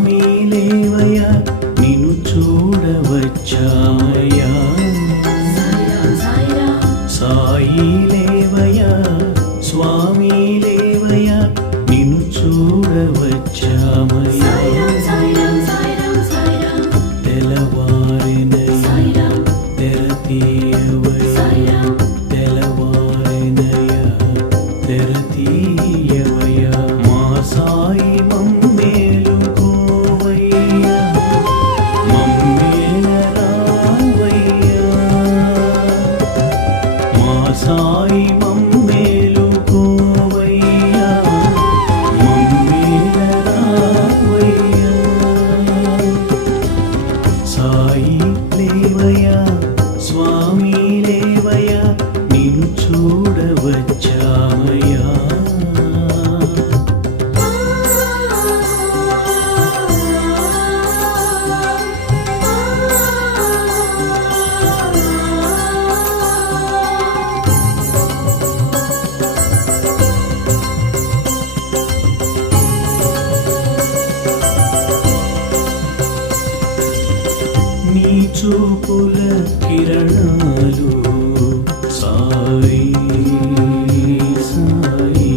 స్వామి లేవయ్యా నిన్ను చూడవచ్చాయా సాయి లేవయ్యా స్వామి లేవయ్యా నిన్ను చూడవచ్చామయ్యా. తెలవారిన తెరతీ చూపుల కిరణాలు సాయి సాయి.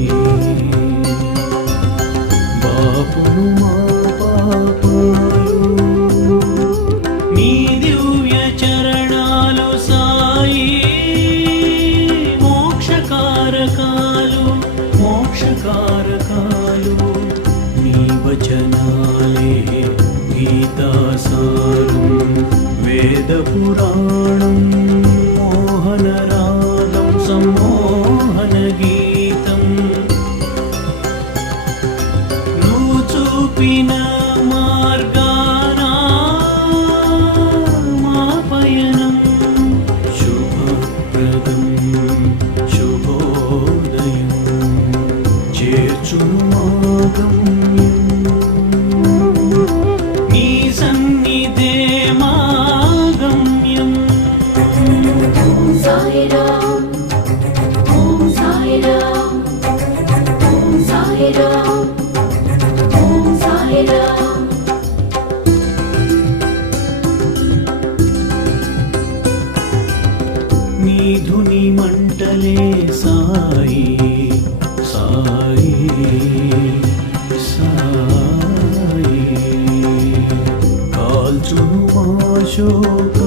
బాపును మా వేద పురాణం మోహన రాగం సమ్మోహన గీతం నువ్వు చూపిన మార్గాన సాయిరామ్ ఓం సాయిరామ్ ఓం సాయిరామ్ ఓం సాయిరామ్ నీ ధుని మంటలే సాయి సాయి సాయి. కాల్చును మా శోక